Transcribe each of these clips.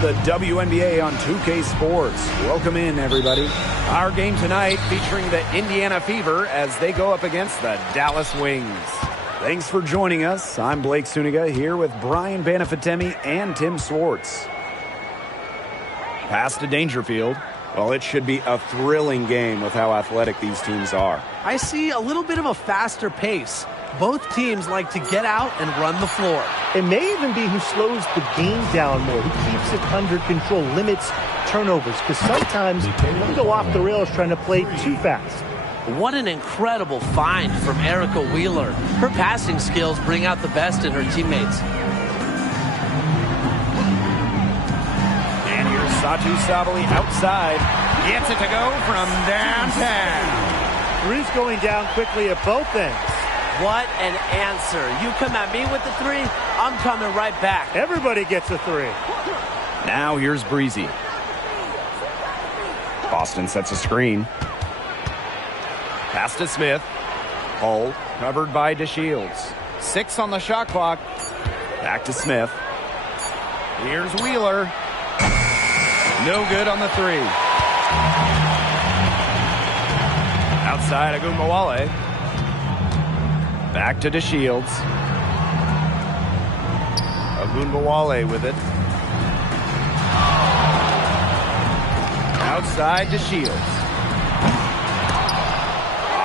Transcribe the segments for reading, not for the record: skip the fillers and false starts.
the WNBA on 2K Sports. Welcome in, everybody. Our game tonight featuring the Indiana Fever as they go up against the Dallas Wings. Thanks for joining us. I'm Blake Suniga here with Brian Banafitemi and Tim Swartz. Pass to Dangerfield. Well, it should be a thrilling game with how athletic these teams are. I see a little bit of a faster pace. Both teams like to get out and run the floor. It may even be who slows the game down more, who keeps it under control, limits turnovers, because sometimes they go off the rails trying to play too fast. What an incredible find from Erica Wheeler. Her passing skills bring out the best in her teammates. And here's Satu Sabali outside. Gets it to go from downtown. Three's going down quickly at both ends. What an answer. You come at me with the three, I'm coming right back. Everybody gets a three. Now here's Breezy. Boston sets a screen. Pass to Smith. Hull covered by DeShields. 6 on the shot clock. Back to Smith. Here's Wheeler. No good on the three. Outside Agumbawale. Back to DeShields. Agumbawale with it. Outside DeShields.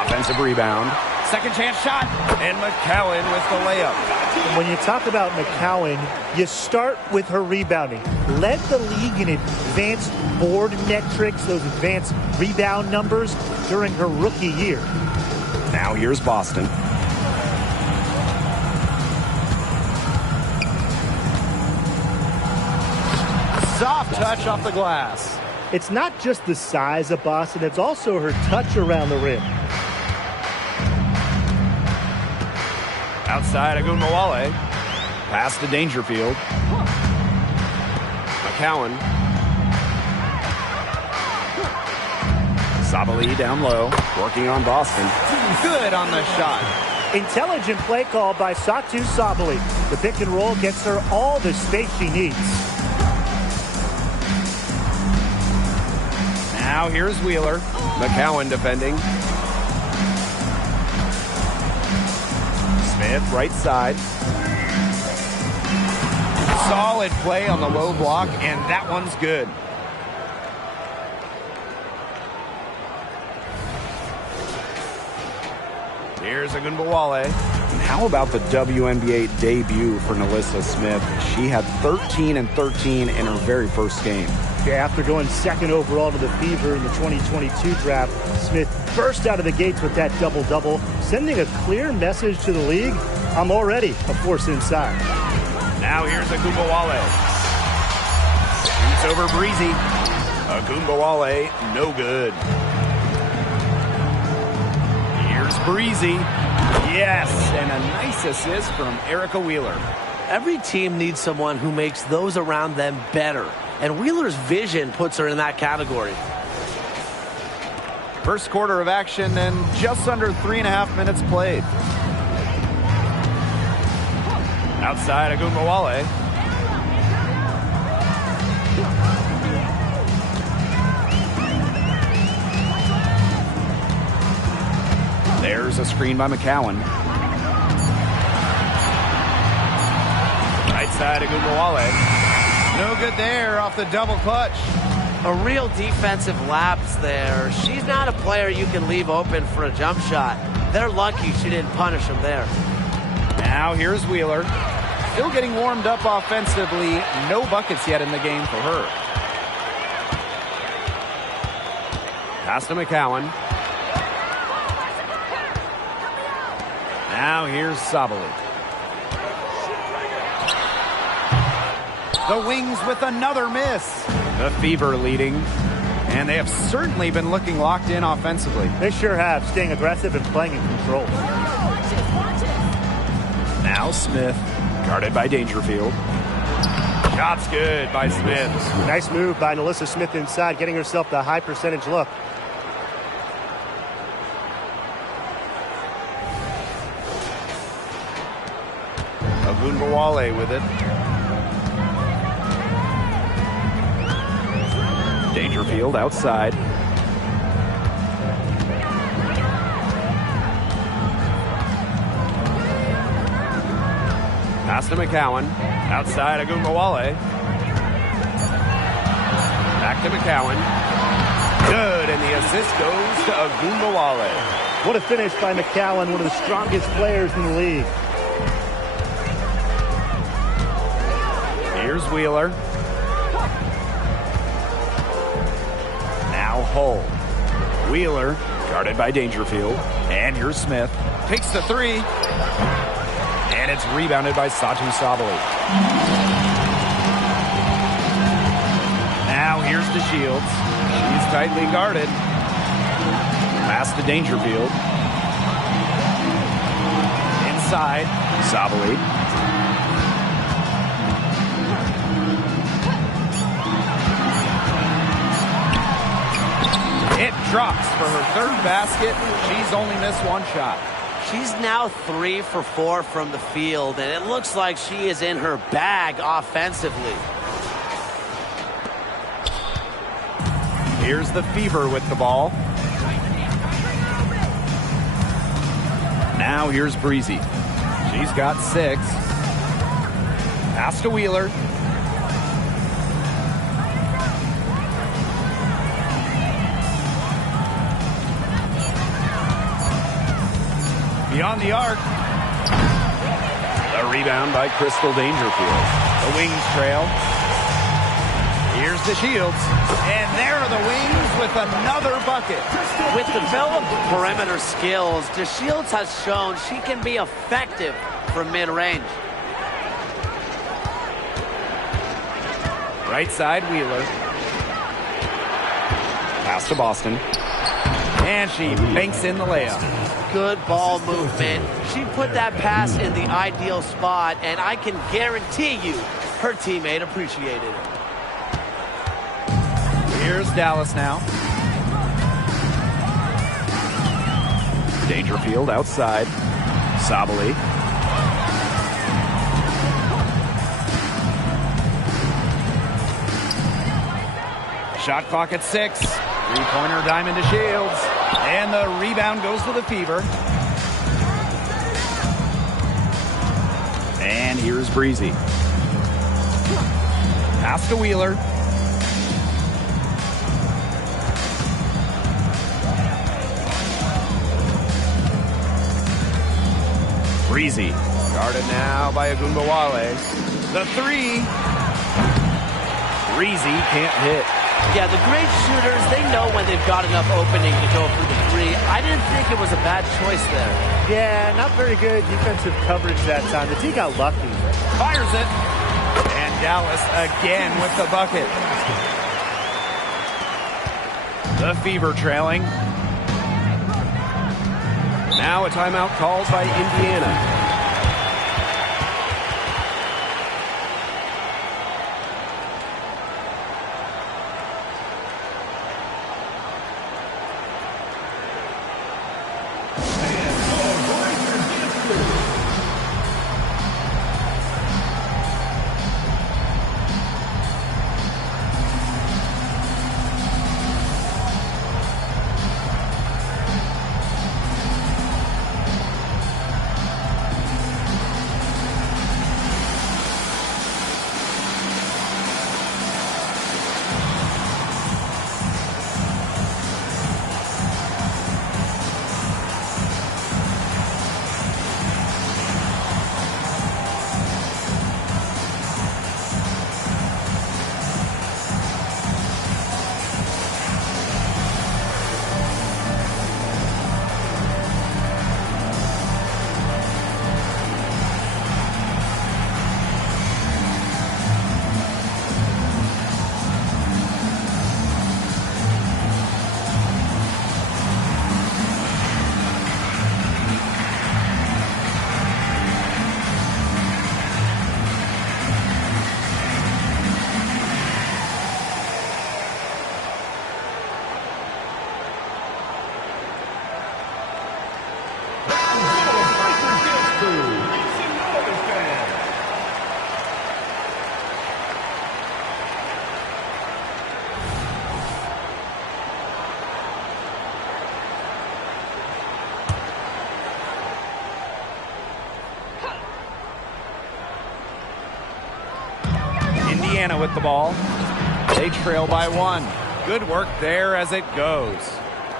Offensive rebound. Second chance shot. And McCowan with the layup. When you talk about McCowan, you start with her rebounding. Led the league in advanced board metrics, those advanced rebound numbers during her rookie year. Now here's Boston. Soft touch off the glass. It's not just the size of Boston, it's also her touch around the rim. Outside Agumbawale. Pass to Dangerfield. McCowan. Sabali down low, working on Boston. Good on the shot. Intelligent play call by Satu Sabali. The pick and roll gets her all the space she needs. Now here's Wheeler. McCowan defending. Smith, right side. Solid play on the low block, and that one's good. Here's Agumbawale. And how about the WNBA debut for Nalissa Smith? She had 13 and 13 in her very first game. After going second overall to the Fever in the 2022 draft, Smith burst out of the gates with that double-double, sending a clear message to the league. I'm already a force inside. Now here's Agumbawale. Shoots over Breezy. Agumbawale, no good. Here's Breezy. Yes, and a nice assist from Erica Wheeler. Every team needs someone who makes those around them better. And Wheeler's vision puts her in that category. First quarter of action and just under 3.5 minutes played. Outside Agumbawale. There's a screen by McCowan. Right side Agumbawale. No good there off the double clutch. A real defensive lapse there. She's not a player you can leave open for a jump shot. They're lucky she didn't punish him there. Now here's Wheeler. Still getting warmed up offensively. No buckets yet in the game for her. Pass to McCowan. Now here's Sabali. The Wings with another miss. The Fever leading. And they have certainly been looking locked in offensively. They sure have, staying aggressive and playing in control. Now Smith, guarded by Dangerfield. Shot's good by Smith. Nice move by Nalissa Smith inside, getting herself the high percentage look. Agumbawale with it. Dangerfield outside. Pass to McCowan. Outside Agumbawale. Back to McCowan. Good, and the assist goes to Agumbawale. What a finish by McCowan, one of the strongest players in the league. Here's Wheeler. Now Hull. Wheeler, guarded by Dangerfield. And here's Smith. Takes the three. And it's rebounded by Satu Sabali. Now here's DeShields. She's tightly guarded. Pass to Dangerfield. Inside, Sabali. It drops for her third basket. She's only missed one shot. She's now 3 for 4 from the field, and it looks like she is in her bag offensively. Here's the Fever with the ball. Now here's Breezy. She's got 6. Pass to Wheeler. Beyond the arc. The rebound by Crystal Dangerfield. The Wings trail. Here's DeShields. And there are the Wings with another bucket. With developed perimeter skills, DeShields has shown she can be effective from mid-range. Right side, Wheeler. Pass to Boston. And she banks in the layup. Good ball movement. She put that pass in the ideal spot, and I can guarantee you her teammate appreciated it. Here's Dallas now. Dangerfield outside. Sabali. Shot clock at 6. Three-pointer diamond to Shields. And the rebound goes to the Fever. And here's Breezy. Pass to Wheeler. Breezy. Guarded now by Agumbawale. The three. Breezy can't hit. Yeah, the great shooters, they know when they've got enough opening to go for the three. I didn't think it was a bad choice there. Yeah, not very good defensive coverage that time. The team got lucky. Fires it. And Dallas again with the bucket. The Fever trailing. Now a timeout called by Indiana. Indiana with the ball. They trail by 1. Good work there as it goes.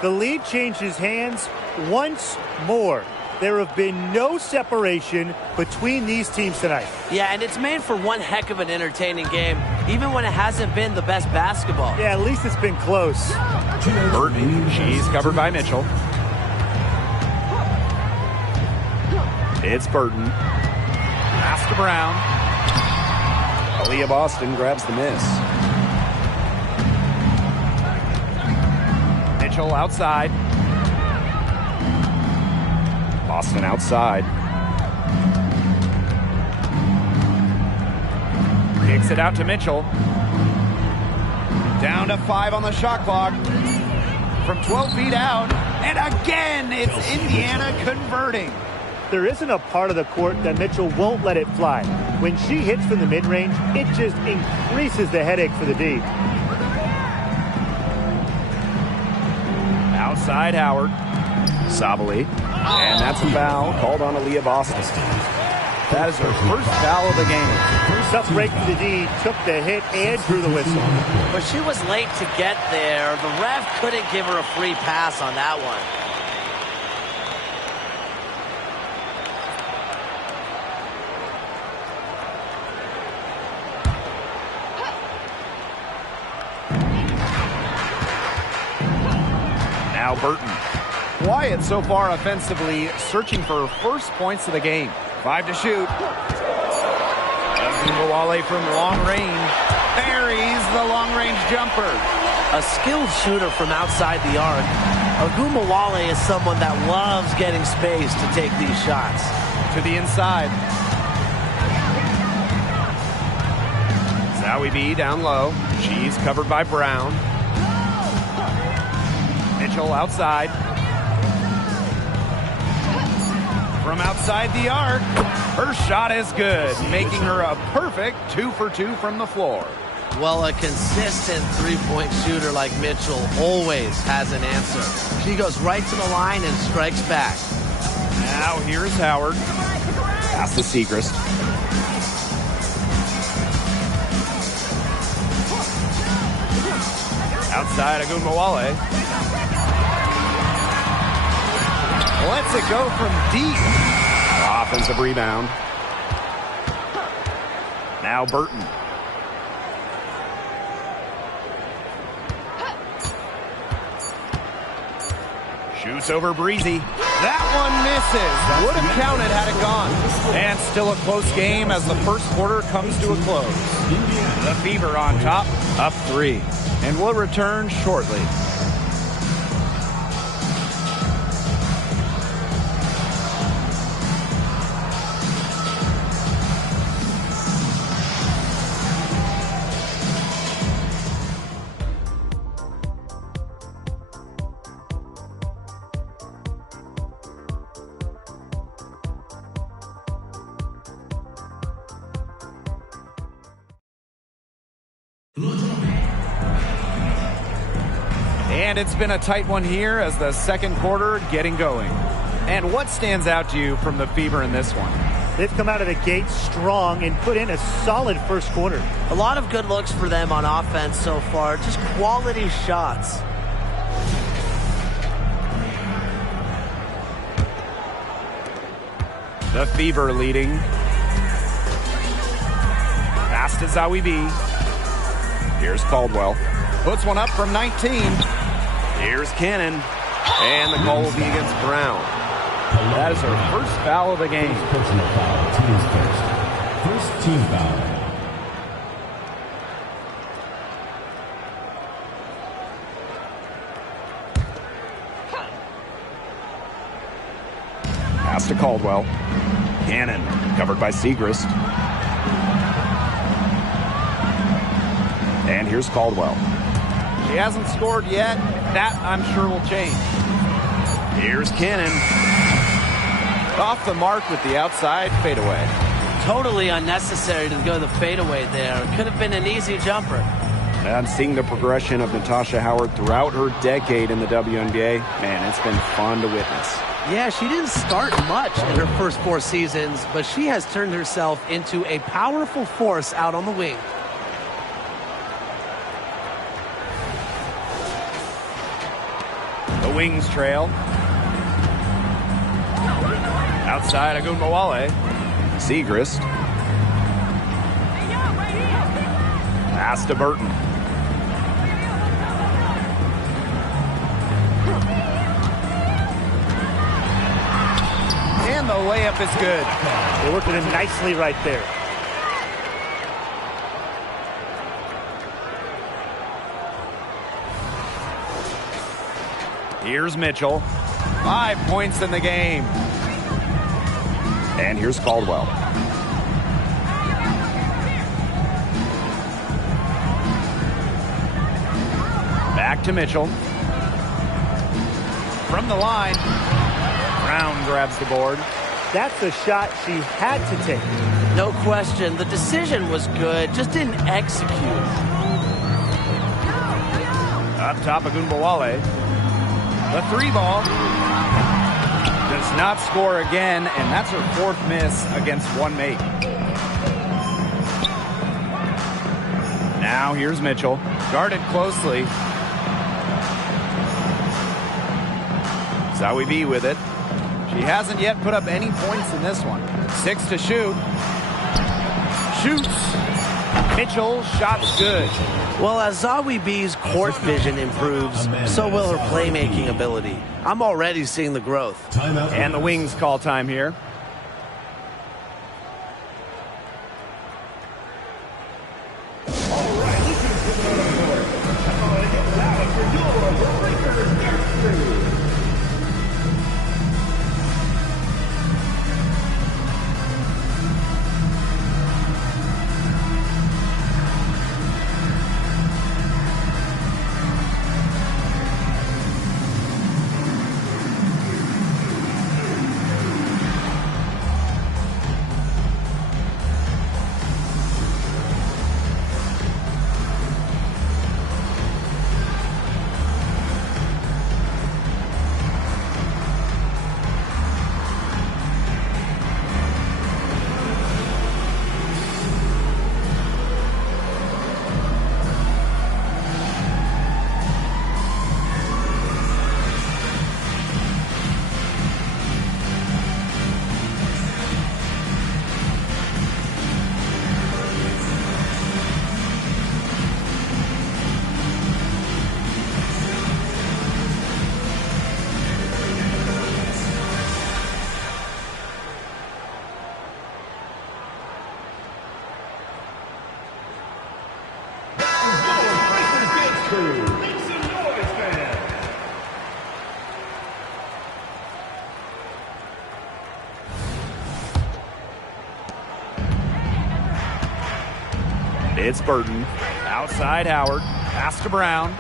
The lead changes hands once more. There have been no separation between these teams tonight. Yeah, and it's made for one heck of an entertaining game, even when it hasn't been the best basketball. Yeah, at least it's been close. Burton, she's covered by Mitchell. It's Burton. Pass to Brown. Aaliyah Boston grabs the miss. Mitchell outside. Boston outside. Kicks it out to Mitchell. Down to 5 on the shot clock. From 12 feet out. And again, it's Indiana converting. There isn't a part of the court that Mitchell won't let it fly. When she hits from the mid-range, it just increases the headache for the D. Outside Howard. Sabali. And that's a foul called on Aaliyah Boston. That is her first foul of the game. Tough break for the D. Took the hit and drew the whistle. But she was late to get there. The ref couldn't give her a free pass on that one. Now Burton. Quiet so far offensively, searching for first points of the game. 5 to shoot. Wale from long range. Buries the long-range jumper. A skilled shooter from outside the arc. Ogumawale is someone that loves getting space to take these shots. To the inside. Zowie B down low. She's covered by Brown. Mitchell outside. From outside the arc, her shot is good, making her a perfect 2 for 2 from the floor. Well, a consistent three-point shooter like Mitchell always has an answer. She goes right to the line and strikes back. Now here's Howard. Pass to Segrist. Outside Ogumawale. Lets it go from deep. Offensive rebound. Now Burton. Shoots over Breezy. That one misses. Would have counted had it gone. And still a close game as the first quarter comes to a close. The Fever on top, up 3. And we'll return shortly. And it's been a tight one here as the second quarter getting going. And what stands out to you from the Fever in this one? They've come out of the gate strong and put in a solid first quarter. A lot of good looks for them on offense so far. Just quality shots. The Fever leading. Pass to Zowie B. Here's Caldwell. Puts one up from 19. Here's Cannon. And the call will be against Brown. That is her first foul of the game. Personal foul, team's first team foul. Pass to Caldwell. Cannon covered by Segrist. And here's Caldwell. She hasn't scored yet. That, I'm sure, will change. Here's Cannon. Off the mark with the outside fadeaway. Totally unnecessary to go the fadeaway there. It could have been an easy jumper. And seeing the progression of Natasha Howard throughout her decade in the WNBA, man, it's been fun to witness. Yeah, she didn't start much in her first 4 seasons, but she has turned herself into a powerful force out on the wing. Wings trail. Outside, Agunbowale. Segrist. Pass to Burton. And the layup is good. They're working it nicely right there. Here's Mitchell. 5 points in the game. And here's Caldwell. Back to Mitchell. From the line. Brown grabs the board. That's a shot she had to take. No question. The decision was good, just didn't execute. Up top, Agunbowale. The 3 ball. Does not score again, and that's her 4th miss against one mate. Now here's Mitchell. Guarded closely. Zowie B with it. She hasn't yet put up any points in this one. 6 to shoot. Shoots. Mitchell, shot's good. Well, as Zowie B's court vision improves, so will her playmaking ability. I'm already seeing the growth. And the Wings call time here. It's Burton. Outside Howard. Pass to Brown.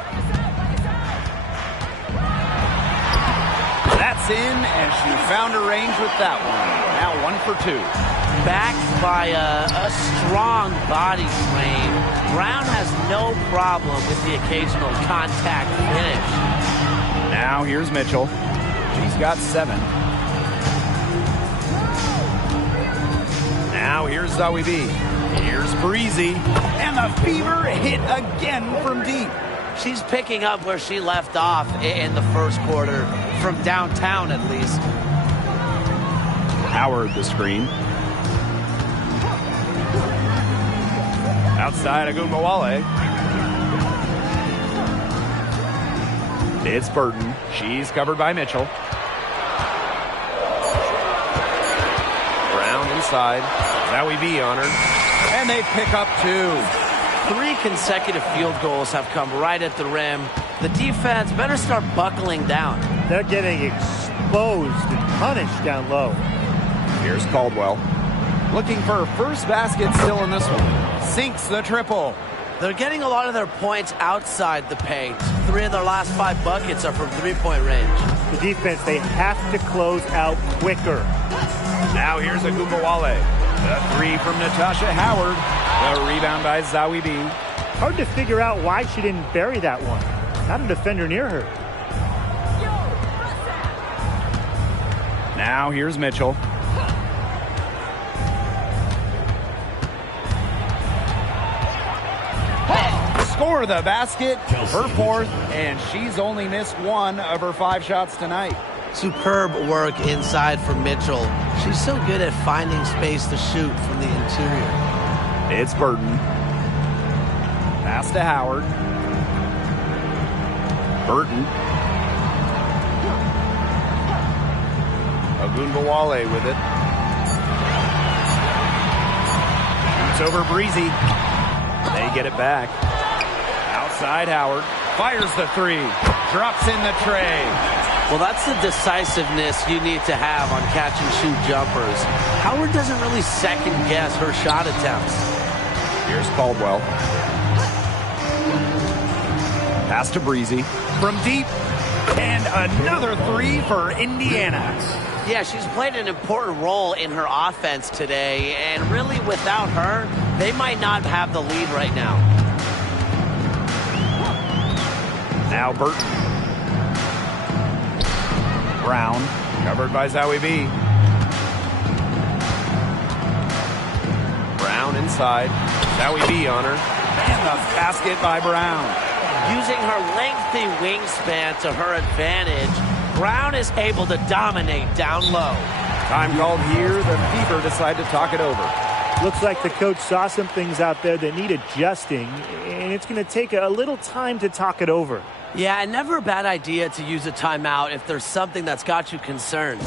That's in, and she found her range with that one. Now 1 for 2. Backed by a strong body frame, Brown has no problem with the occasional contact finish. Now here's Mitchell. She's got 7. Now here's Zowie B. Here's Breezy. And the Fever hit again from deep. She's picking up where she left off in the first quarter, from downtown at least. Howard the screen. Outside Agunbowale. It's Burton. She's covered by Mitchell. Brown inside. Zowie B on her. And they pick up 2. 3 consecutive field goals have come right at the rim. The defense better start buckling down. They're getting exposed and punished down low. Here's Caldwell. Looking for her first basket still in this one. Sinks the triple. They're getting a lot of their points outside the paint. 3 of their last 5 buckets are from 3-point range. The defense, they have to close out quicker. Now here's Agunbowale. The 3 from Natasha Howard. The rebound by Zowie B. Hard to figure out why she didn't bury that one. Not a defender near her. Now here's Mitchell. for the basket, her fourth, and she's only missed 1 of her 5 shots tonight. Superb work inside for Mitchell. She's so good at finding space to shoot from the interior. It's Burton. Pass to Howard. Burton. Ogunbowale with it. It's over Breezy. They get it back. Outside Howard. Fires the 3. Drops in the tray. Well, that's the decisiveness you need to have on catch-and-shoot jumpers. Howard doesn't really second-guess her shot attempts. Here's Caldwell. Pass to Breezy. From deep. And another 3 for Indiana. Yeah, she's played an important role in her offense today, and really without her, they might not have the lead right now. Now Burton. Brown, covered by Zowie B. Brown inside. Zowie B on her. And the basket by Brown. Using her lengthy wingspan to her advantage, Brown is able to dominate down low. Time called here. The Fever decide to talk it over. Looks like the coach saw some things out there that need adjusting, and it's going to take a little time to talk it over. Yeah, and never a bad idea to use a timeout if there's something that's got you concerned.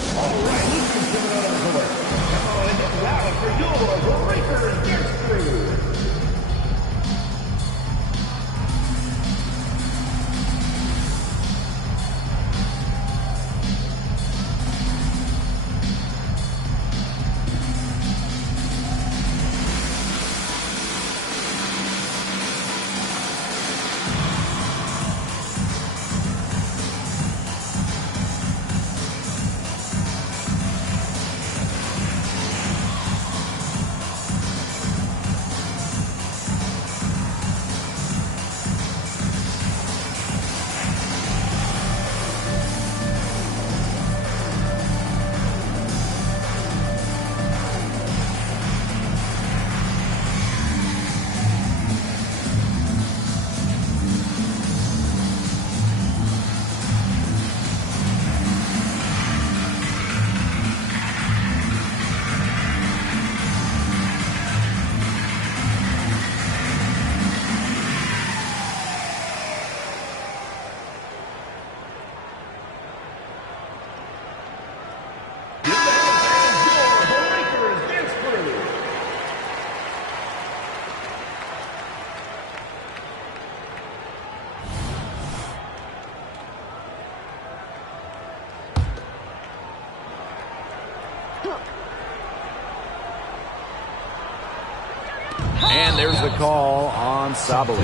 And there's the call on Sabali.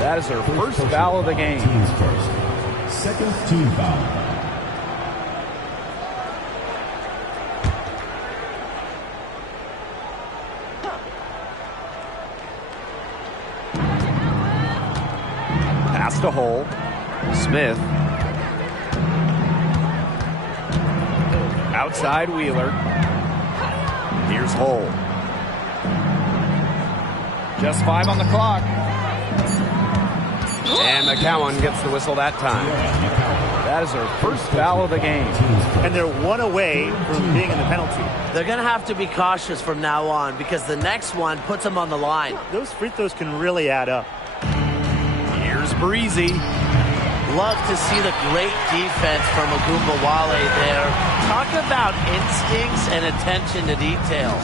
That is her first foul of the game. Team's first. Second team foul. Pass to Hull. Smith. Outside Wheeler. Here's Hull. Just 5 on the clock. And McCowan gets the whistle that time. That is her first foul of the game. And they're 1 away from being in the penalty. They're going to have to be cautious from now on because the next one puts them on the line. Those free throws can really add up. Here's Breezy. Love to see the great defense from Ogunbowale there. Talk about instincts and attention to detail.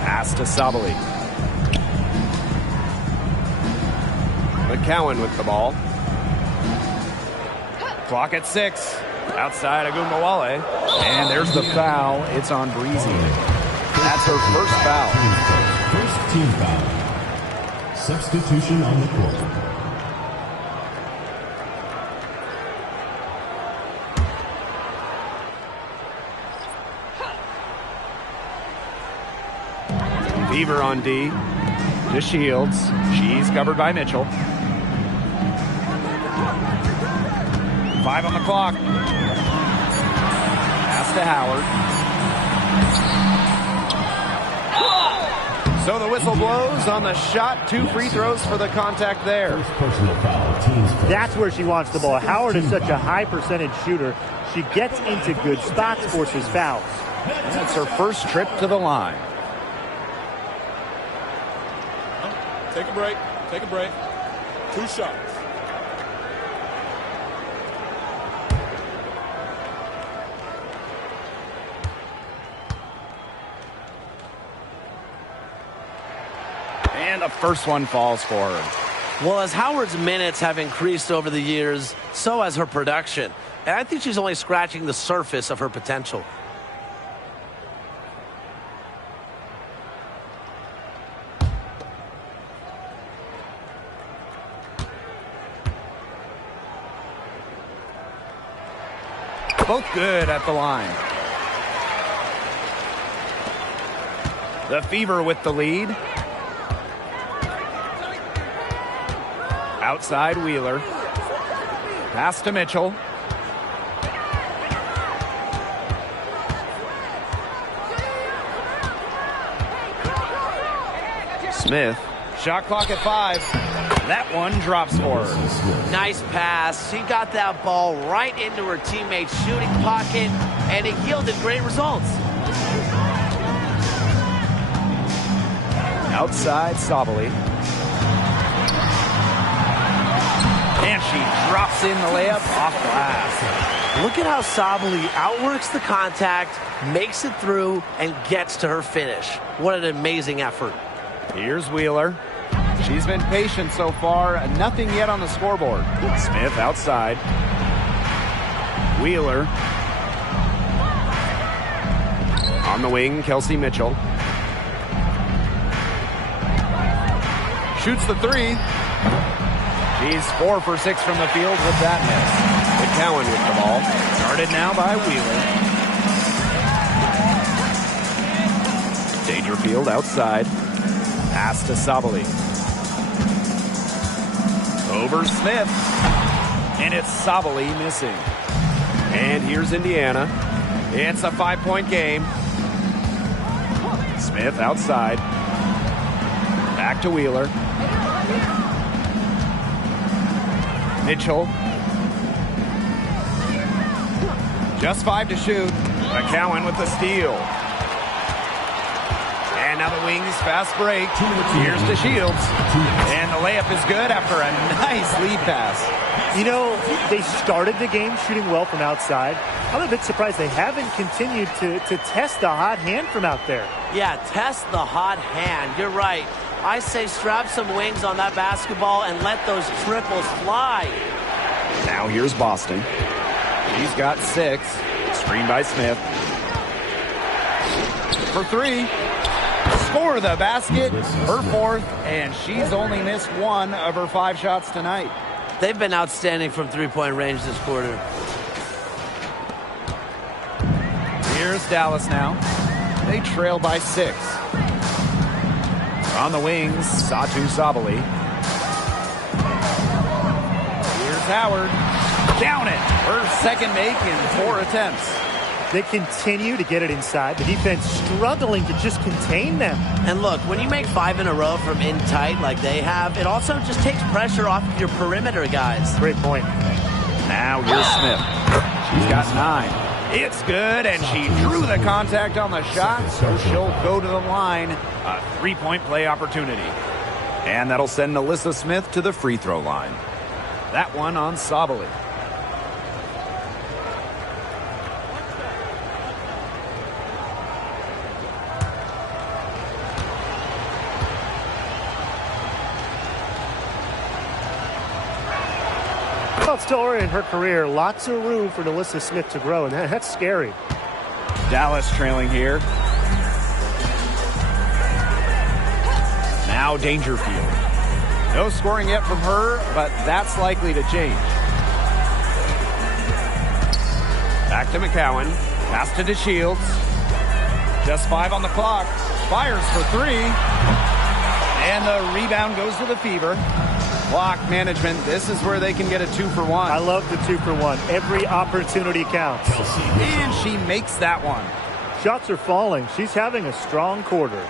Pass to Sabali. McCowan with the ball. Clock at 6. Outside Ogunbowale. And there's the foul. It's on Breezy. That's her first foul. First team foul. Substitution on the court. Fever on D. To Shields. She's covered by Mitchell. 5 on the clock. Pass to Howard. So the whistle blows on the shot. 2 free throws for the contact there. First personal foul, team's first. That's where she wants the ball. Howard is such a high percentage shooter. She gets into good spots, forces fouls. That's her first trip to the line. Take a break. Take a break. 2 shots. And the first one falls for her. Well, as Howard's minutes have increased over the years, so has her production. And I think she's only scratching the surface of her potential. Both good at the line. The Fever with the lead. Outside Wheeler. Pass to Mitchell. Smith. Shot clock at 5. That one drops for her. Nice pass. She got that ball right into her teammate's shooting pocket, and it yielded great results. Outside Sabali. And she drops in the layup off glass. Look at how Sabali outworks the contact, makes it through, and gets to her finish. What an amazing effort. Here's Wheeler. She's been patient so far. Nothing yet on the scoreboard. Smith outside. Wheeler. On the wing, Kelsey Mitchell. Shoots the 3. She's 4 for 6 from the field with that miss. McCowan with the ball. Guarded now by Wheeler. Dangerfield outside. Pass to Sabali. Over Smith. And it's Sabali missing. And here's Indiana. It's a 5-point game. Smith outside. Back to Wheeler. Mitchell. Just 5 to shoot. McCowan with the steal. And now the Wings fast break. Here's to Shields. And the layup is good after a nice lead pass. You know, they started the game shooting well from outside. I'm a bit surprised they haven't continued to test the hot hand from out there. Yeah, test the hot hand. You're right. I say strap some wings on that basketball and let those triples fly. Now here's Boston. She's got 6. Screen by Smith. For 3. Score the basket. Her 4th. And she's only missed 1 of her 5 shots tonight. They've been outstanding from three-point range this quarter. Here's Dallas now. They trail by 6. On the wings, Satu Sabali. Here's Howard. Down it. Her second make in 4 attempts. They continue to get it inside. The defense struggling to just contain them. And look, when you make 5 in a row from in tight like they have, it also just takes pressure off of your perimeter guys. Great point. Now here's Smith. She's got 9. It's good, and she drew the contact on the shot, so she'll go to the line. A 3-point play opportunity. And that'll send Alyssa Smith to the free throw line. That one on Sabali. Well, still early in her career, lots of room for Alyssa Smith to grow, and that's scary. Dallas trailing here. Now Dangerfield. No scoring yet from her, but that's likely to change. Back to McCowan. Pass to DeShields. Just 5 on the clock. Fires for 3. And the rebound goes to the Fever. Clock management. This is where they can get a 2-for-1. I love the 2-for-1. Every opportunity counts. And she makes that one. Shots are falling. She's having a strong quarter.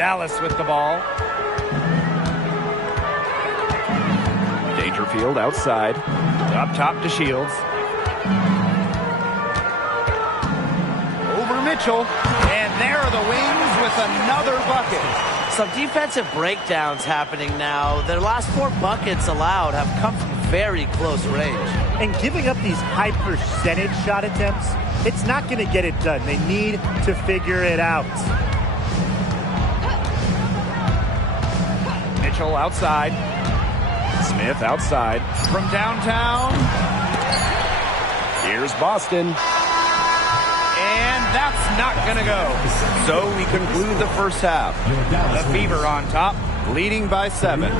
Dallas with the ball. Dangerfield outside. Up top to Shields. Over Mitchell. And there are the Wings with another bucket. Some defensive breakdowns happening now. Their last 4 buckets allowed have come from very close range. And giving up these high percentage shot attempts, it's not going to get it done. They need to figure it out. Mitchell outside. Smith outside. From downtown. Here's Boston. And that's not going to go. So we conclude the first half. The Fever on top, leading by 7.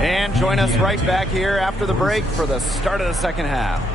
And join us right back here after the break for the start of the second half.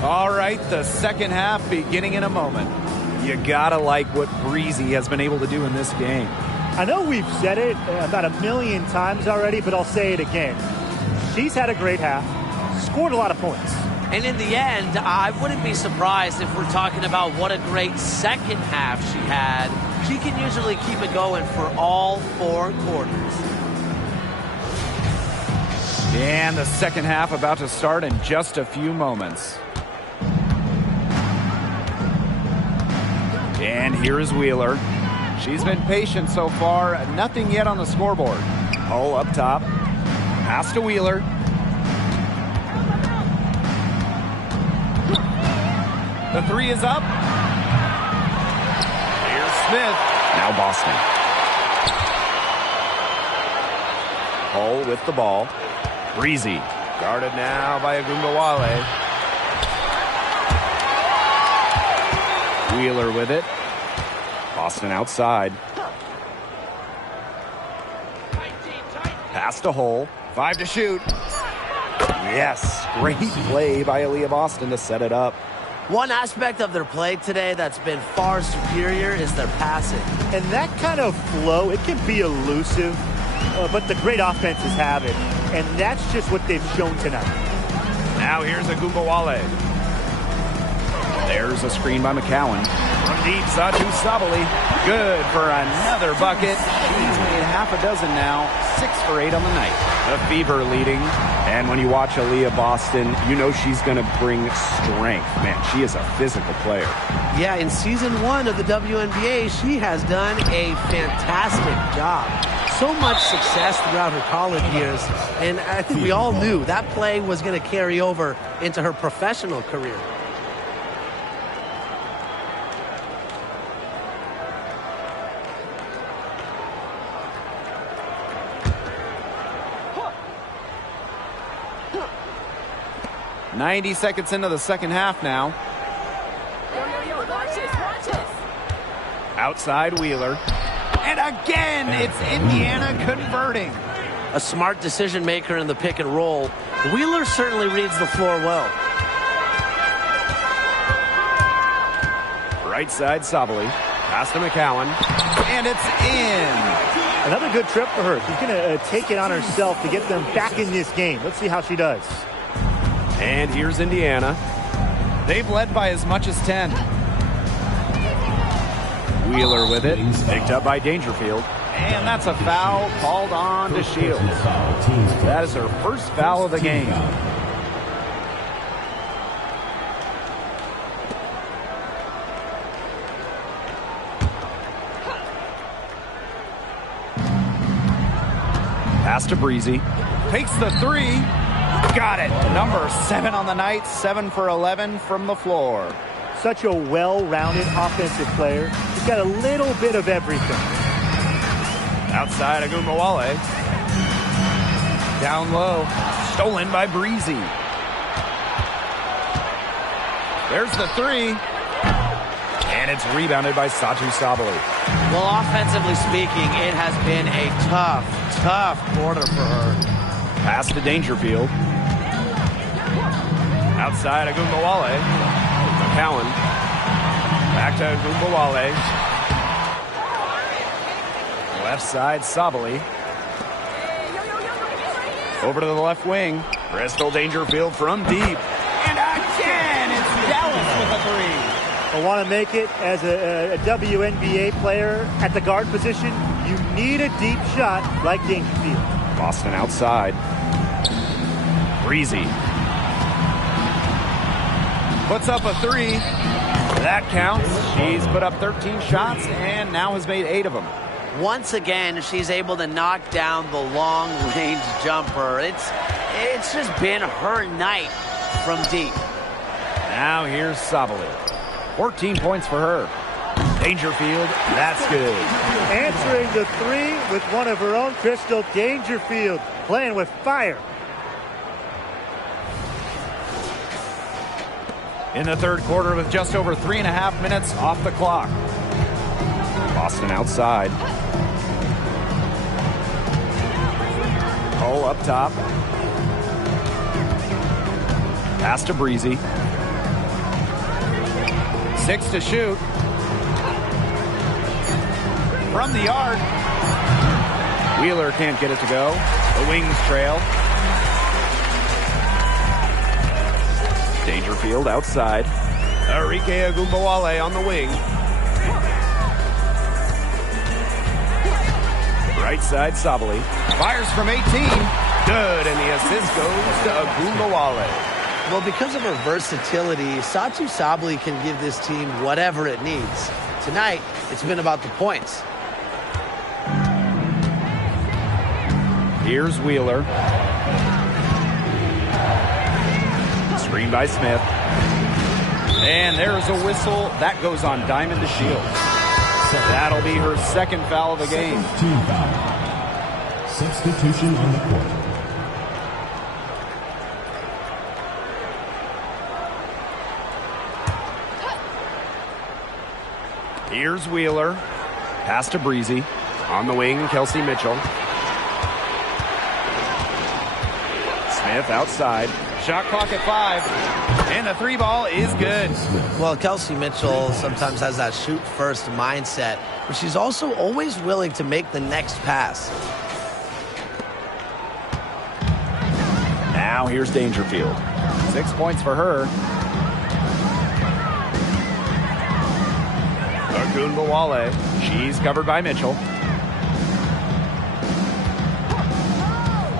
All right, the second half beginning in a moment. You gotta like what Breezy has been able to do in this game. I know we've said it about 1,000,000 times already, but I'll say it again. She's had a great half, scored a lot of points. And in the end, I wouldn't be surprised if we're talking about what a great second half she had. She can usually keep it going for all 4 quarters. And the second half about to start in just a few moments. And here is Wheeler. She's been patient so far. Nothing yet on the scoreboard. Hull up top. Pass to Wheeler. The 3 is up. Here's Smith. Now Boston. Hull with the ball. Breezy. Guarded now by Agungawale. Wheeler with it. Boston outside. Pass to Hull. 5 to shoot. Yes. Great play by Aaliyah Boston to set it up. One aspect of their play today that's been far superior is their passing. And that kind of flow, it can be elusive, but the great offenses have it. And that's just what they've shown tonight. Now here's Agungawale. There's a screen by McCowan. From deep, Satu Sabali. Good for another bucket. She's made half a dozen now. 6 for 8 on the night. The Fever leading. And when you watch Aaliyah Boston, you know she's going to bring strength. Man, she is a physical player. Yeah, in season 1 of the WNBA, she has done a fantastic job. So much success throughout her college years. And I think we all knew that play was going to carry over into her professional career. .90 seconds into the second half now. Outside Wheeler. And again, it's Indiana converting. A smart decision maker in the pick and roll. Wheeler certainly reads the floor well. Right side Sabali. Pass to McCowan. And it's in. Another good trip for her. She's going to take it on herself to get them back in this game. Let's see how she does. And here's Indiana. They've led by as much as 10. Wheeler with it. Picked up by Dangerfield. And that's a foul called on to Shields. That is her first foul of the game. Pass to Breezy. Takes the three. Got it. Number 7 on the night. 7 for 11 from the floor. Such a well-rounded offensive player. He's got a little bit of everything. Outside Agumbawale. Down low. Stolen by Breezy. There's the three. And it's rebounded by Satu Sabali. Well, offensively speaking, it has been a tough quarter for her. Pass to Dangerfield. Outside Agumbawale. McCowan. Back to Agumbawale. Left side, Sabali. Over to the left wing. Bristol Dangerfield from deep. And again, it's Dallas with a three. I want to make it as a WNBA player at the guard position. You need a deep shot like Dangerfield. Boston outside. Breezy. Puts up a three. That counts. She's put up 13 shots and now has made 8 of them. Once again, she's able to knock down the long-range jumper. It's just been her night from deep. Now here's Sabali. 14 points for her. Dangerfield, that's good. Answering the three with one of her own, Crystal Dangerfield, playing with fire. In the third quarter with just over 3.5 minutes off the clock. Boston outside. Cole up top. Pass to Breezy. 6 to shoot. From the arc. Wheeler can't get it to go. The Wings trail. Dangerfield outside. Arike Agumbawale on the wing. Right side, Sabali. Fires from 18. Good, and the assist goes to Agumbawale. Well, because of her versatility, Satu Sabali can give this team whatever it needs. Tonight, it's been about the points. Here's Wheeler. Screen by Smith. And there's a whistle. That goes on Diamond DeShields. That'll be her second foul of the game. Team foul. Substitution on the court. Here's Wheeler. Pass to Breezy. On the wing, Kelsey Mitchell. Smith outside. Shot clock at 5. And the 3 ball is good. Well, Kelsey Mitchell sometimes has that shoot-first mindset, but she's also always willing to make the next pass. Now here's Dangerfield. 6 points for her. Agumbawale. She's covered by Mitchell.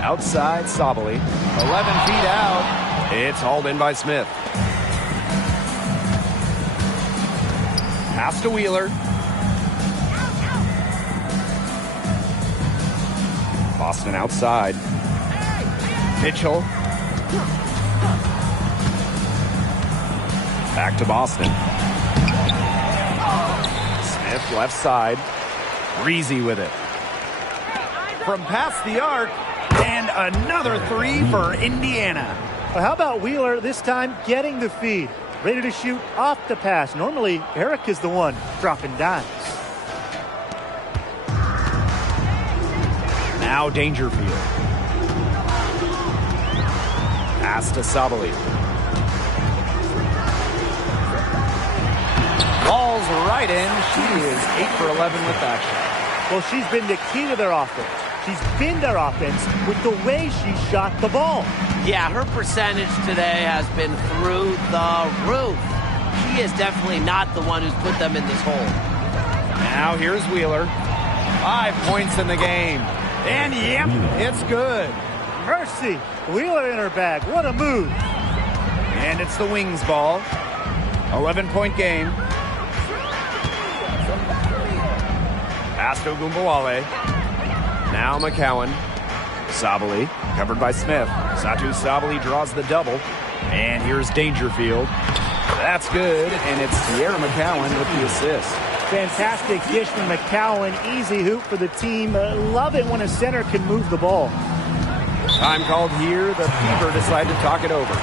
Outside, Sabali. 11 feet out. It's hauled in by Smith. Pass to Wheeler. Boston outside. Mitchell. Back to Boston. Smith left side. Breezy with it. From past the arc. And another 3 for Indiana. Well, how about Wheeler this time getting the feed? Ready to shoot off the pass. Normally, Eric is the one dropping dimes. Now Dangerfield. Pass to Sabali. Ball's right in. She is 8 for 11 with that shot. Well, she's been the key to their offense. She's been their offense with the way she shot the ball. Yeah, her percentage today has been through the roof. She is definitely not the one who's put them in this hole. Now here's Wheeler. 5 points in the game. And yep, it's good. Mercy. Wheeler in her bag. What a move. And it's the Wings ball. 11-point game. Pass to Agumbawale. Now McCowan. Sabali, covered by Smith. Satu Sabali draws the double. And here's Dangerfield. That's good, and it's Tierra McCowan with the assist. Fantastic dish from McCowan. Easy hoop for the team. Love it when a center can move the ball. Time called here. The Fever decide to talk it over.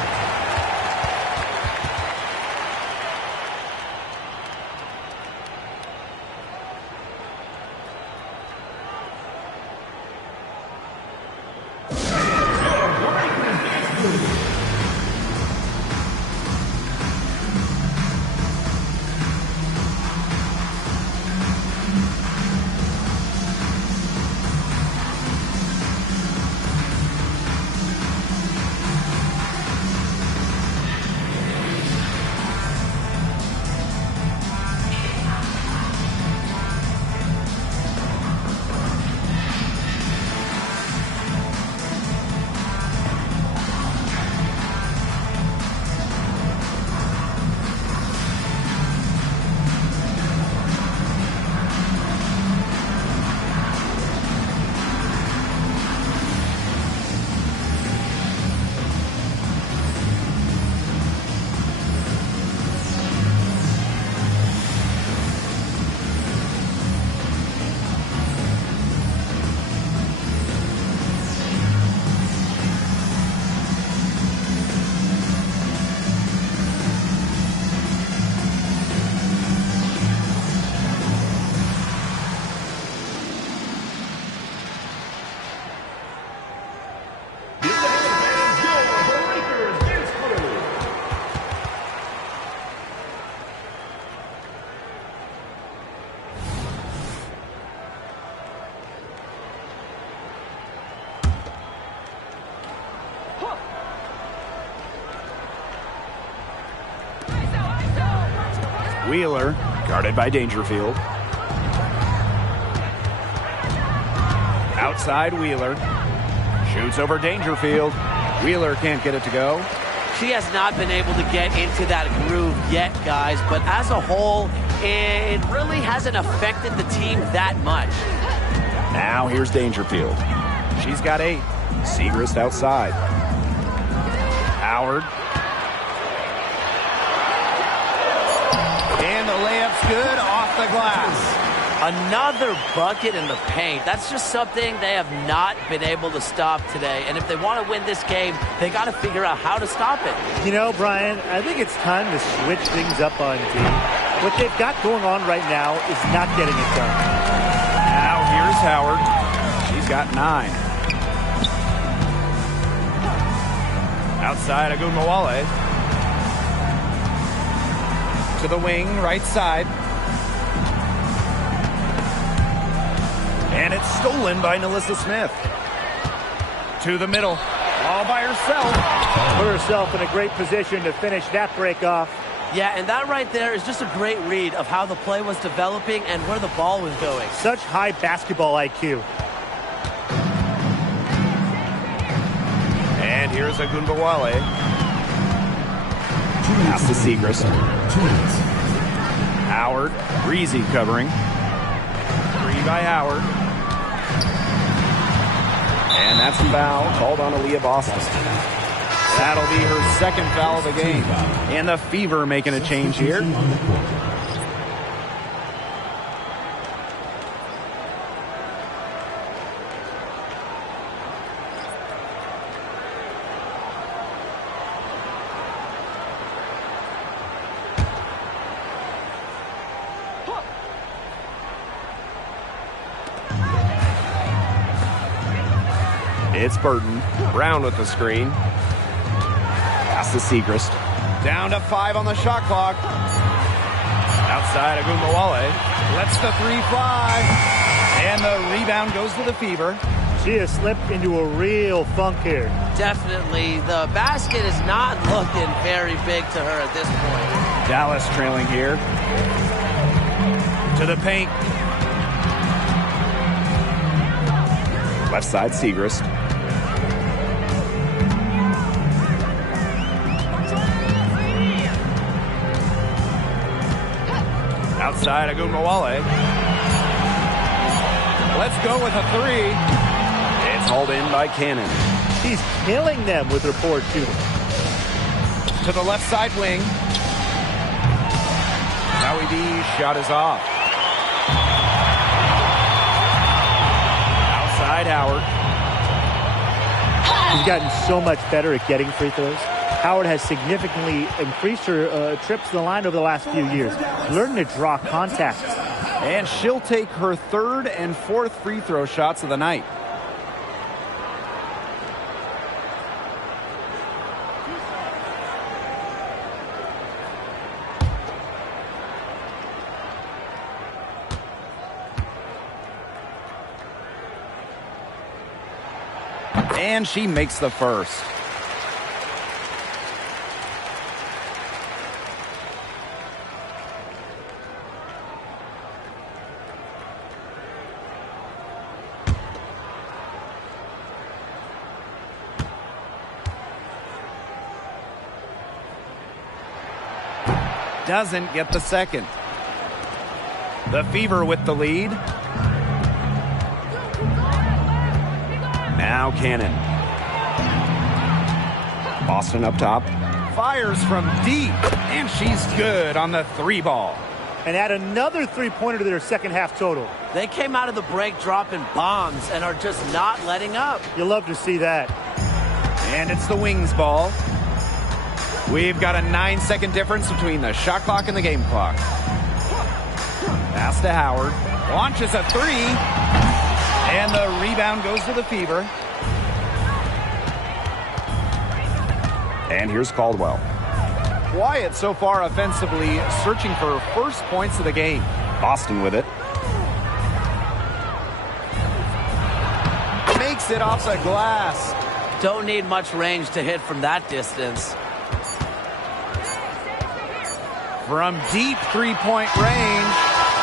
Wheeler, guarded by Dangerfield. Outside Wheeler. Shoots over Dangerfield. Wheeler can't get it to go. She has not been able to get into that groove yet, guys, but as a whole, it really hasn't affected the team that much. Now here's Dangerfield. She's got 8. Segrist outside. Howard. And the layup's good off the glass. Another bucket in the paint. That's just something they have not been able to stop today. And if they want to win this game, they got to figure out how to stop it. You know, Brian, I think it's time to switch things up on D. What they've got going on right now is not getting it done. Now here's Howard. She's got 9. Outside Agunmawale. To the wing, right side. And it's stolen by Nalissa Smith. To the middle, all by herself. Put herself in a great position to finish that break off. Yeah, and that right there is just a great read of how the play was developing and where the ball was going. Such high basketball IQ. And here's Agunbawale. Pass to Segrist. Howard, Breezy covering. 3 by Howard. And that's a foul called on Aaliyah Boston. That'll be her second foul of the game. And the Fever making a change here. It's Burton. Brown with the screen. Pass to Segrist. Down to 5 on the shot clock. Outside Agunmawale. Lets the 3 fly. And the rebound goes to the Fever. She has slipped into a real funk here. Definitely. The basket is not looking very big to her at this point. Dallas trailing here. To the paint. Left side, Segrist. Outside, Agunmawale. Let's go with a 3. It's Hauled in by Cannon. She's killing them with her forward shooting. To the left side wing. Howie B's shot is off. Outside Howard. She's gotten so much better at getting free throws. Howard has significantly increased her trips to the line over the last few years, learning to draw contact. And she'll take her third and fourth free throw shots of the night. And she makes the first. Doesn't get the second. The Fever with the lead. Now Cannon. Boston up top. Fires from deep. And she's good on the three ball. And add another three-pointer to their second half total. They came out of the break dropping bombs and are just not letting up. You'll love to see that. And it's the Wings ball. We've got a 9-second difference between the shot clock and the game clock. Pass to Howard. Launches a three. And the rebound goes to the Fever. And here's Caldwell. Quiet so far offensively, searching for first points of the game. Boston with it. Makes it off the glass. Don't need much range to hit from that distance. From deep three-point range.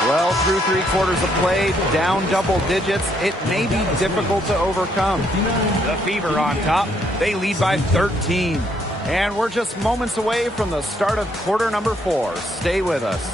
Well, through 3/4 of play, down double digits, it may be difficult to overcome. The Fever on top. They lead by 13. And we're just moments away from the start of quarter number 4. Stay with us.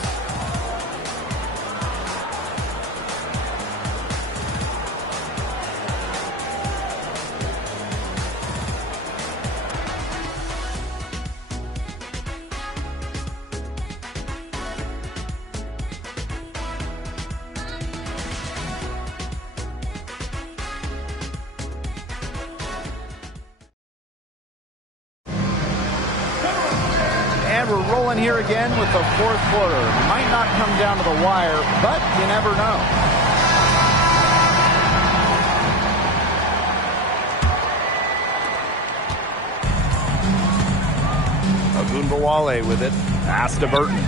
We're rolling here again with the fourth quarter. Might not come down to the wire, but you never know. Ogunbowale with it. Pass to Burton.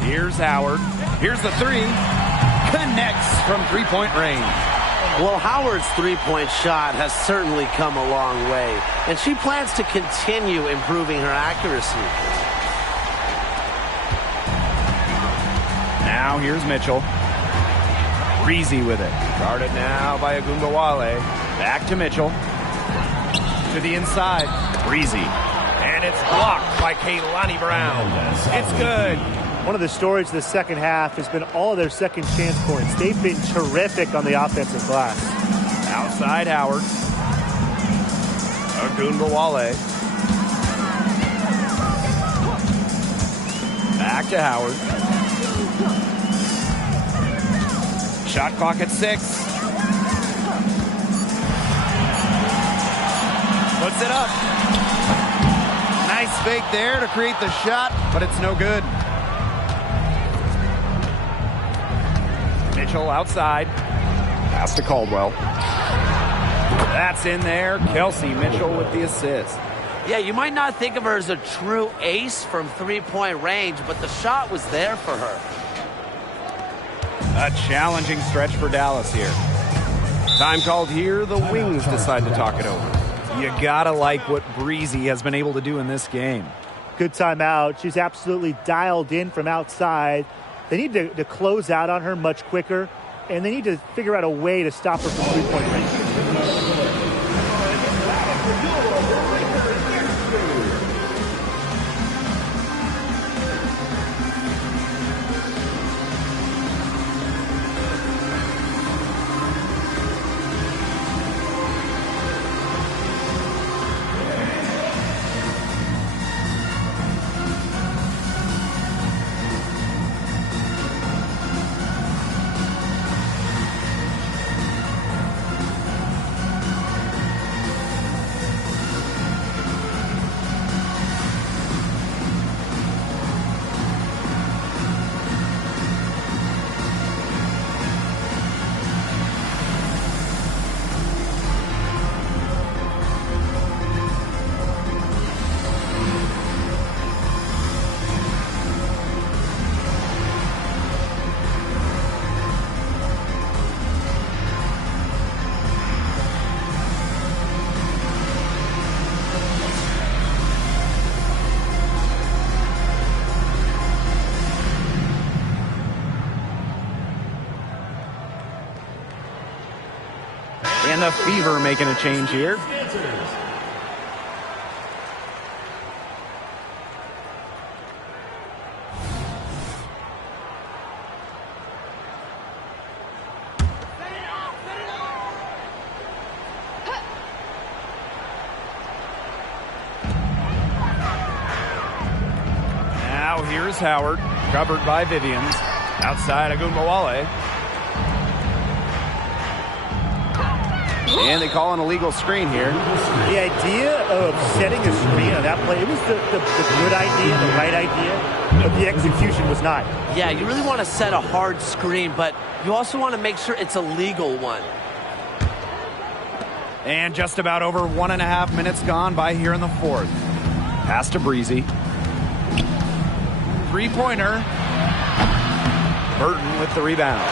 Here's Howard. Here's the three. Connects from three-point range. Well, Howard's three-point shot has certainly come a long way, and she plans to continue improving her accuracy. Now here's Mitchell. Breezy with it. Guarded now by Ogunbowale. Back to Mitchell. To the inside. Breezy. And it's blocked by Kaylani Brown. It's good. One of the stories of the second half has been all of their second chance points. They've been terrific on the offensive glass. Outside Howard. Ogunbowale. Back to Howard. Shot clock at 6. Puts it up. Nice fake there to create the shot, but it's no good. Mitchell outside. Pass to Caldwell. That's in there. Kelsey Mitchell with the assist. Yeah, you might not think of her as a true ace from three-point range, but the shot was there for her. A challenging stretch for Dallas here. Time called here. The Wings decide to talk it over. You gotta like what Breezy has been able to do in this game. Good timeout. She's absolutely dialed in from outside. They need to close out on her much quicker, and they need to figure out a way to stop her from three-point range. And the Fever making a change here. Now here's Howard, covered by Vivians. Outside Agumbawale. And they call an illegal screen here. The idea of setting a screen on that play, it was the good idea, the right idea, but the execution was not. Yeah, you really want to set a hard screen, but you also want to make sure it's a legal one. And just about over 1.5 minutes gone by here in the fourth. Pass to Breezy. Three-pointer. Burton with the rebound.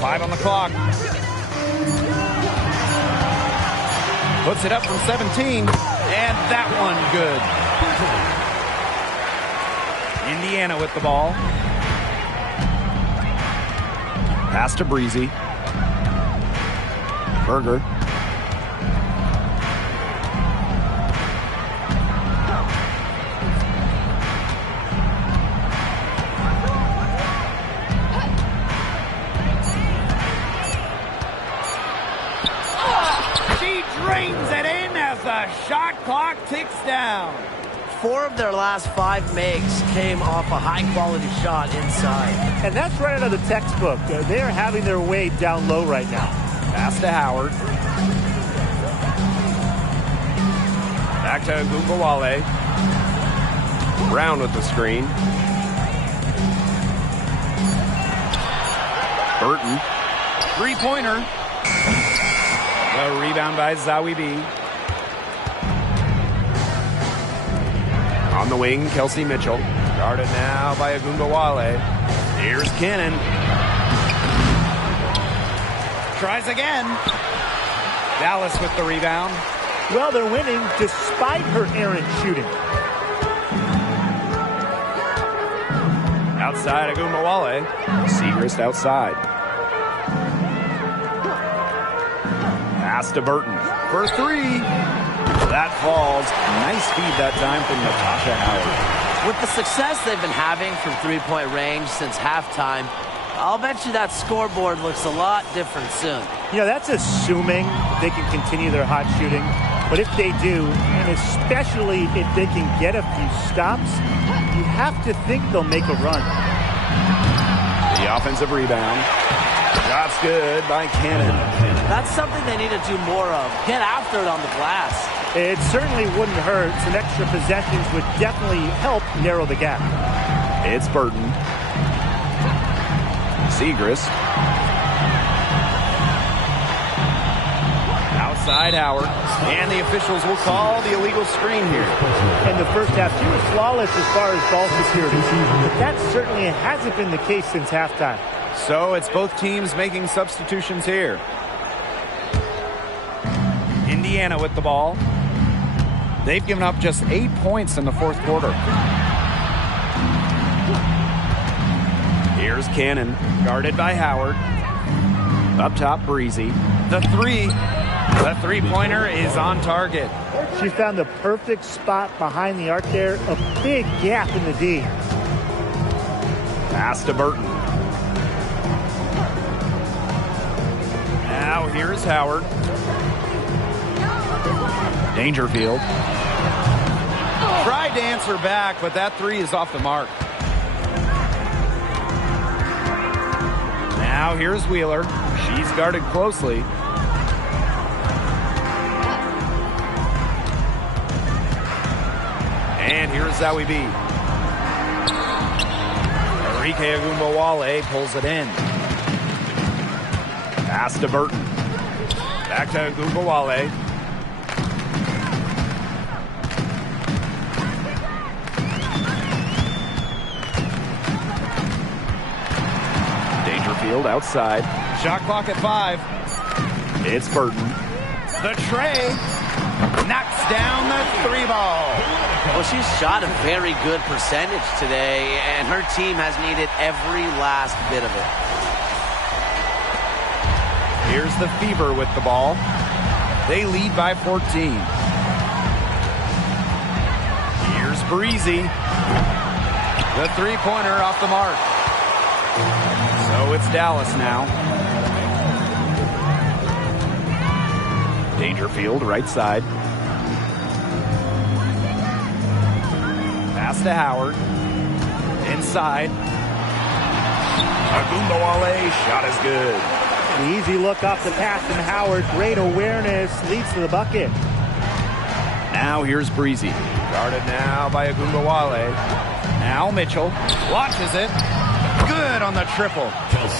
Five on the clock. Puts it up from 17. And that one good. Indiana with the ball. Pass to Breezy. Berger. She drains it in as the shot clock ticks down. 4 of their last 5 makes came off a high-quality shot inside. And that's right out of the textbook. They're having their way down low right now. Pass to Howard. Back to Agumbawale. Brown with the screen. Burton. Three-pointer. The rebound by Zawi B. On the wing, Kelsey Mitchell. Guarded now by Agumbawale. Here's Cannon. Tries again. Dallas with the rebound. Well, they're winning despite her errant shooting. Outside Agumbawale. Segrist outside. Pass to Burton for 3. That falls. Nice feed that time from Natasha Howard. With the success they've been having from three-point range since halftime, I'll bet you that scoreboard looks a lot different soon. You know, that's assuming they can continue their hot shooting. But if they do, and especially if they can get a few stops, you have to think they'll make a run. The offensive rebound. Shot's good by Cannon. That's something they need to do more of. Get after it on the glass. It certainly wouldn't hurt. Some extra possessions would definitely help narrow the gap. It's Burton. Segrist. Outside Howard. And the officials will call the illegal screen here. In the first half, she was flawless as far as ball security. But that certainly hasn't been the case since halftime. So it's both teams making substitutions here. Indiana with the ball. They've given up just 8 points in the fourth quarter. Here's Cannon, guarded by Howard. Up top, Breezy. The three-pointer is on target. She found the perfect spot behind the arc there. A big gap in the D. Pass to Burton. Now here's Howard. Dangerfield. Tried to answer back, but that 3 is off the mark. Now here's Wheeler. She's guarded closely. And here's Zawi B. Enrique Agumbawale pulls it in. Pass to Burton. Back to Agumbawale. Dangerfield outside. Shot clock at 5. It's Burton. The tray. Knocks down the 3 ball. Well, she's shot a very good percentage today, and her team has needed every last bit of it. Here's the Fever with the ball. They lead by 14. Here's Breezy. The three-pointer off the mark. So it's Dallas now. Dangerfield, right side. Pass to Howard. Inside. Agumbawale, shot is good. The easy look off the pass from Howard. Great awareness. Leads to the bucket. Now here's Breezy. Guarded now by Agumbawale. Now Mitchell launches it. Good on the triple.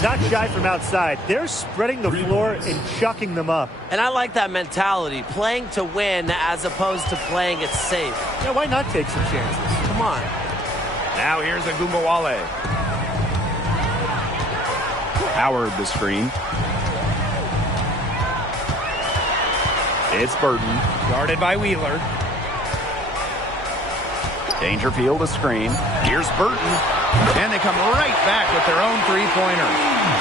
Not shy from outside. They're spreading the floor and chucking them up. And I like that mentality, playing to win as opposed to playing it safe. Yeah, why not take some chances? Come on. Now here's Agumbawale. Howard the screen. It's Burton. Guarded by Wheeler. Dangerfield a screen. Here's Burton. And they come right back with their own three-pointer.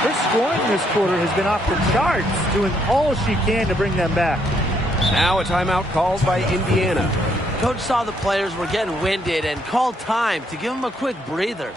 Her scoring this quarter has been off the charts, doing all she can to bring them back. Now a timeout called by Indiana. Coach saw the players were getting winded and called time to give them a quick breather.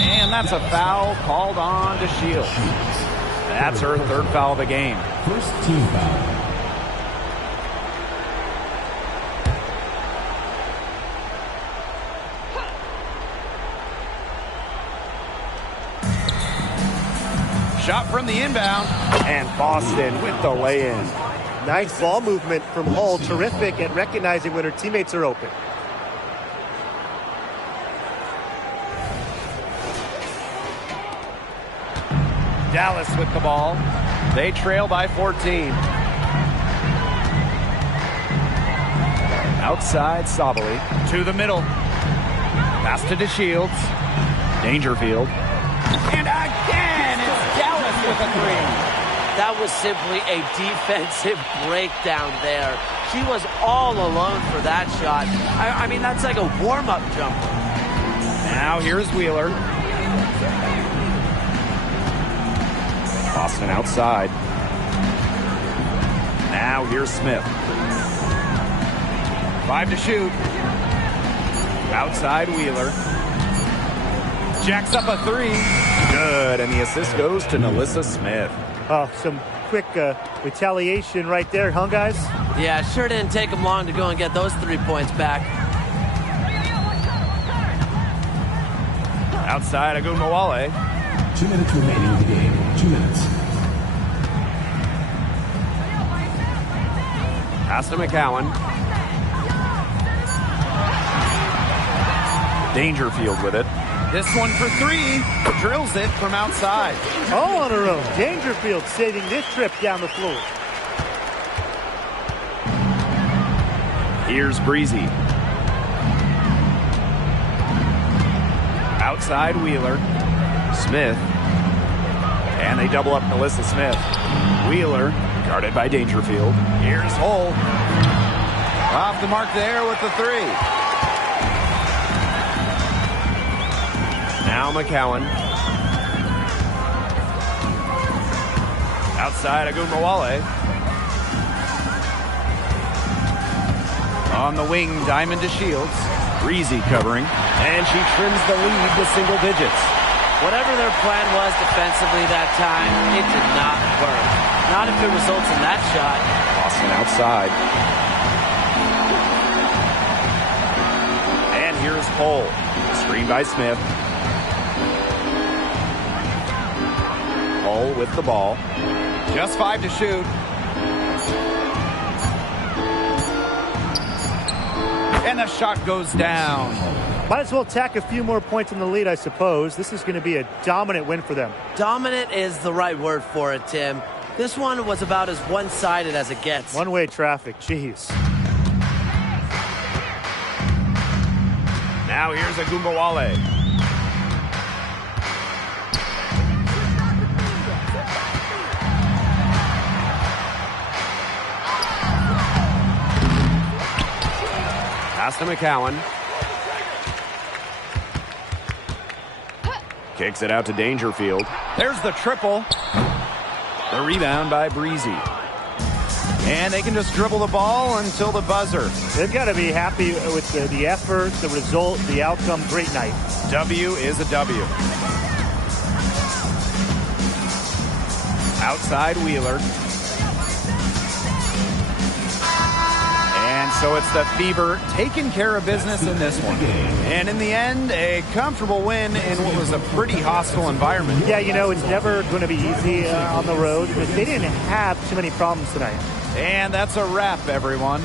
And that's a foul called on to Shields. That's her third foul of the game. First team foul. Shot from the inbound. And Boston with the lay-in. Nice ball movement from Hull. Terrific at recognizing when her teammates are open. Dallas with the ball. They trail by 14. Outside, Sabali. To the middle. Pass to DeShields. Dangerfield. And again, it's Dallas with a three. That was simply a defensive breakdown there. She was all alone for that shot. I mean, that's like a warm-up jumper. Now here's Wheeler. Boston outside. Now here's Smith. 5 to shoot. Outside Wheeler. Jacks up a three. Good, and the assist goes to Nalissa Smith. Oh, some quick retaliation right there, huh, guys? Yeah, sure didn't take them long to go and get those 3 points back. Outside Agumbawale. 2 minutes remaining in the game. 2 minutes. Pass to McCowan. Dangerfield with it. This one for three. Drills it from outside. All on her own. Dangerfield saving this trip down the floor. Here's Breezy. Outside Wheeler. Smith. And they double up Melissa Smith. Wheeler, guarded by Dangerfield. Here's Hull. Off the mark there with the three. Now McCowan. Outside Agumbawale. On the wing, Diamond to Shields. Breezy covering. And she trims the lead to single digits. Whatever their plan was defensively that time, it did not work. Not if it results in that shot. Boston outside. And here's Cole. Screen by Smith. Cole with the ball. Just 5 to shoot. And the shot goes down. Might as well tack a few more points in the lead, I suppose. This is going to be a dominant win for them. Dominant is the right word for it, Tim. This one was about as one-sided as it gets. One-way traffic, jeez. Now here's Agumbawale. Pass to McCowan. Kicks it out to Dangerfield. There's the triple. The rebound by Breezy. And they can just dribble the ball until the buzzer. They've got to be happy with the effort, the result, the outcome. Great night. W is a W. Outside Wheeler. And so it's the Fever taking care of business in this one. And in the end, a comfortable win in what was a pretty hostile environment. Yeah, you know, it's never going to be easy on the road, but they didn't have too many problems tonight. And that's a wrap, everyone.